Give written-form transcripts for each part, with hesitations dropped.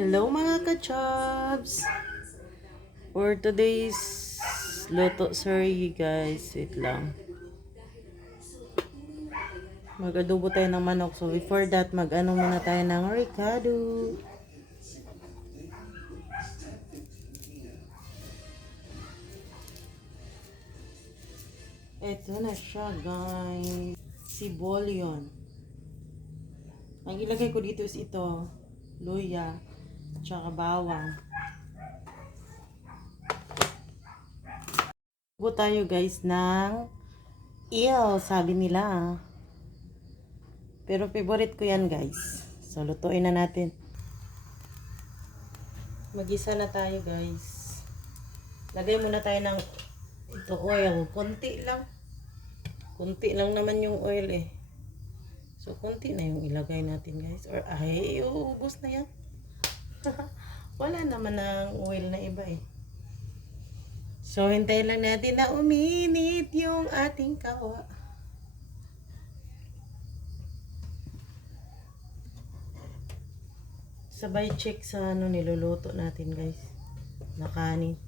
Hello mga ka-chubs! For today's luto, sorry guys, wait lang. Mag-adobo tayo ng manok. So before that, mag-ano muna tayo ng ricado. Ito na siya guys. Sibolion. Ang ilagay ko dito is ito. Luya. Tsaka bawang. Luto tayo guys ng eel, sabi nila. Pero favorite ko yan guys. So lutuin na natin. Mag-isa na tayo guys. Lagay muna tayo ng ito oil. Konti lang. Konti lang naman yung oil eh. So konti na yung ilagay natin guys. Or ay, uubos na yan. Wala naman ng oil na iba eh. So hintayin lang natin na uminit yung ating kawa. Sabay check sa ano niluluto natin guys. Na kanin.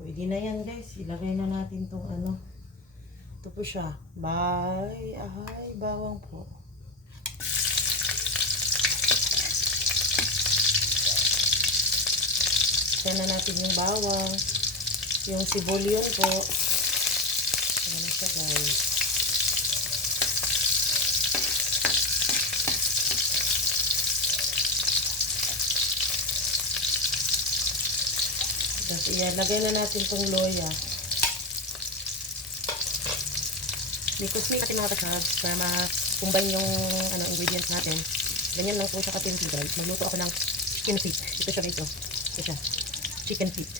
Pwede na yan guys. Ilagay na natin tong ano. Ito po siya. Bawang po. Isa na natin yung bawang. Yung sibolion po. Ayan na siya guys. Tapos lagay na natin tong loya. Mikos-mikos natin mga ka-chubs para ma-combine yung ingredients natin. Ganyan lang po siya ka-simple guys. Magluto ako ng chicken feet. Ito siya guys. Ito siya. Chicken feet.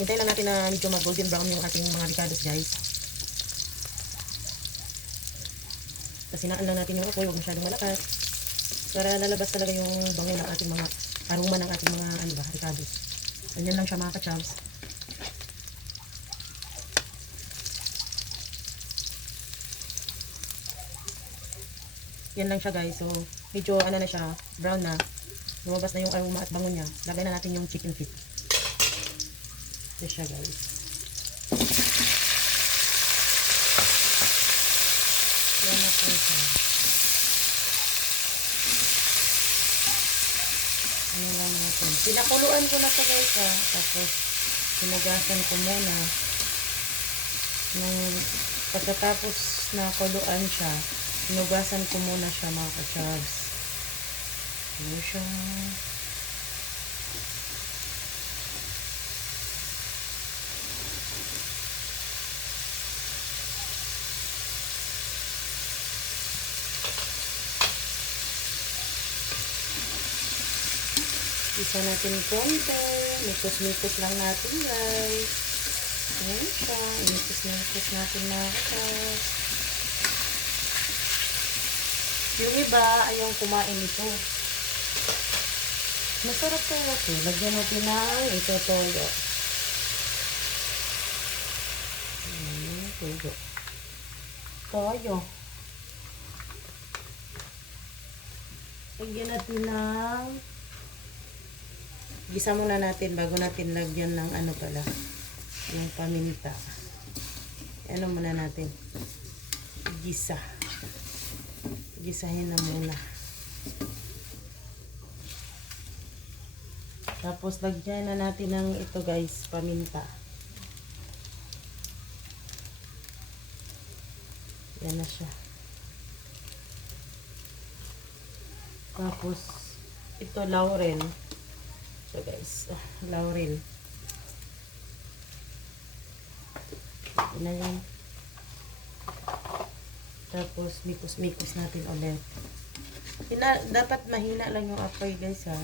Hintayin lang natin na medyo mag-golden brown yung ating mga ricados guys. Tapos hinaan lang natin yung apoy. Huwag masyadong malakas. Para lalabas talaga yung bango ng ating mga aroma ng ating mga ricados. Ganyan lang siya mga ka-chubs. Yan lang siya guys. So, medyo na siya, brown na. Lumabas na yung aroma at bango niya. Lagay na natin yung chicken feet. Ito siya guys. Yan na po siya. Ano lang natin. Pinakuluan ko na ito guys ha. Tapos, sinugasan ko muna. Nung pagkatapos na kuluan siya, sinugasan ko muna siya mga ka-chubs. Ano siya? Isa natin konti. Mikos-mikos lang natin guys. Ayan siya. Mikos-mikos natin mga ka-chubs. Yung iba ayaw kumain ito. Masarap talaga ito. Lagyan natin ng ito toyo. Toyo. Toyo. Lagyan natin ng gisa muna natin bago natin lagyan ng ano pala. Yung paminta. Ano muna natin. Gisa. Gisahin na muna. Tapos lagyan na natin ng ito guys, paminta. Yan na siya. Tapos ito laurel. So guys, laurel. Yan na yan. Tapos mikos-mikos natin ulit. Dapat mahina lang yung apoy guys ha.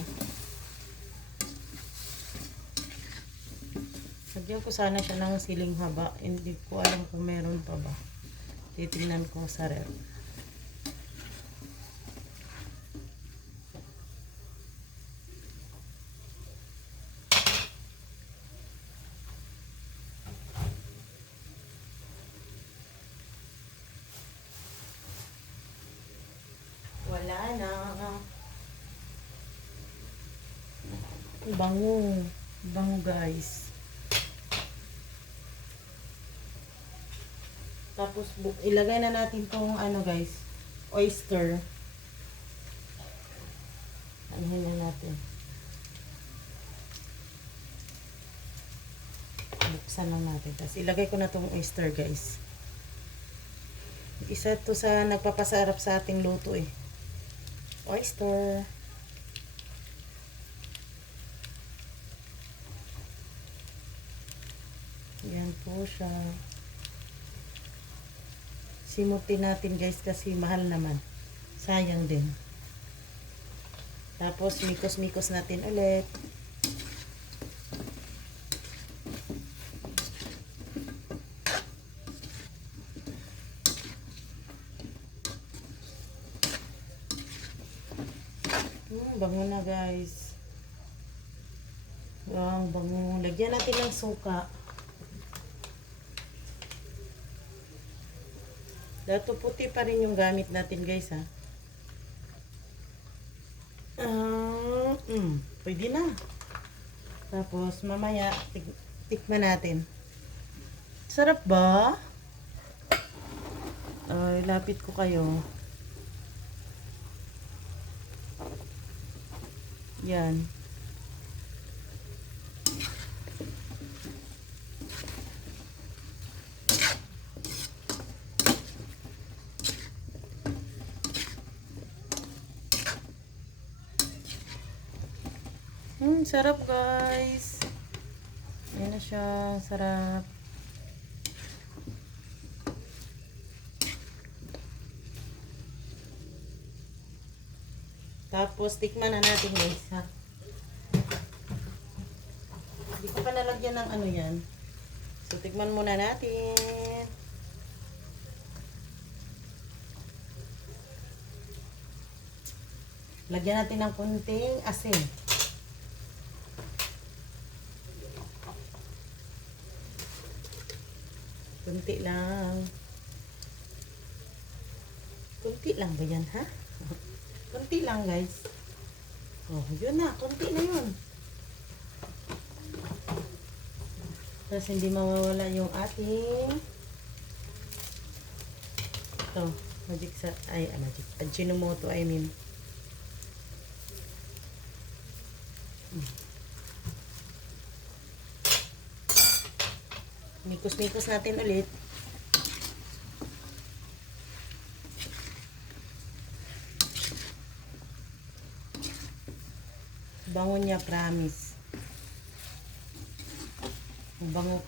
Lagyan ko sana siya ng siling haba. Hindi ko alam kung meron pa ba. Titingnan ko sa ref. Wala na. Bango. Bango guys. Tapos ilagay na natin tong ano guys, oyster. Anuhin na natin. Buksan lang natin. Tapos ilagay ko na tong oyster guys. Isa to sa nagpapasarap sa ating luto eh. Oyster. Yan po siya. Simutin natin guys kasi mahal naman. Sayang din. Tapos mikos-mikos natin ulit. Bango na guys. Wow, bango. Lagyan natin ng suka. Dato puti pa rin yung gamit natin guys ha. Pwede na. Tapos mamaya tikman natin. Sarap ba? Ay, lapit ko kayo. Yan. Sarap guys. Ayan na siya. Sarap. Tapos tikman na natin guys ha. Hindi ko pa nalagyan ng ano yan. So tikman muna natin. Lagyan natin ng kunting asin. Kunti lang. Kunti lang ba yan, ha? Kunti lang, guys. Oh, yun na. Kunti na yun. Tapos hindi mawawala yung ating ito. Magic. Ajinomoto, I mean. Mikos-mikos natin ulit. Bango niya, promise. Bango.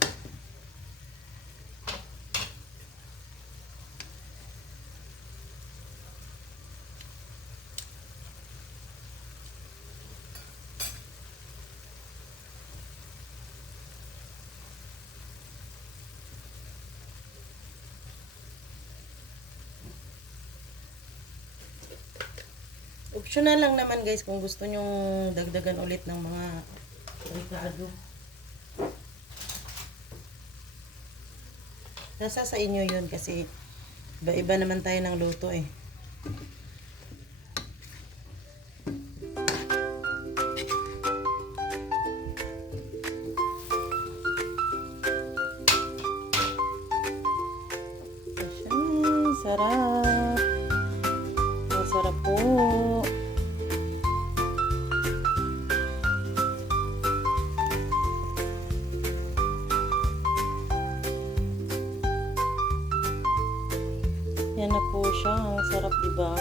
Optional lang naman guys kung gusto nyo dagdagan ulit ng mga ricado. Nasa sa inyo yun kasi iba-iba naman tayo ng luto eh. Sarap. Masarap po. Yan na po siya. Ang sarap, diba?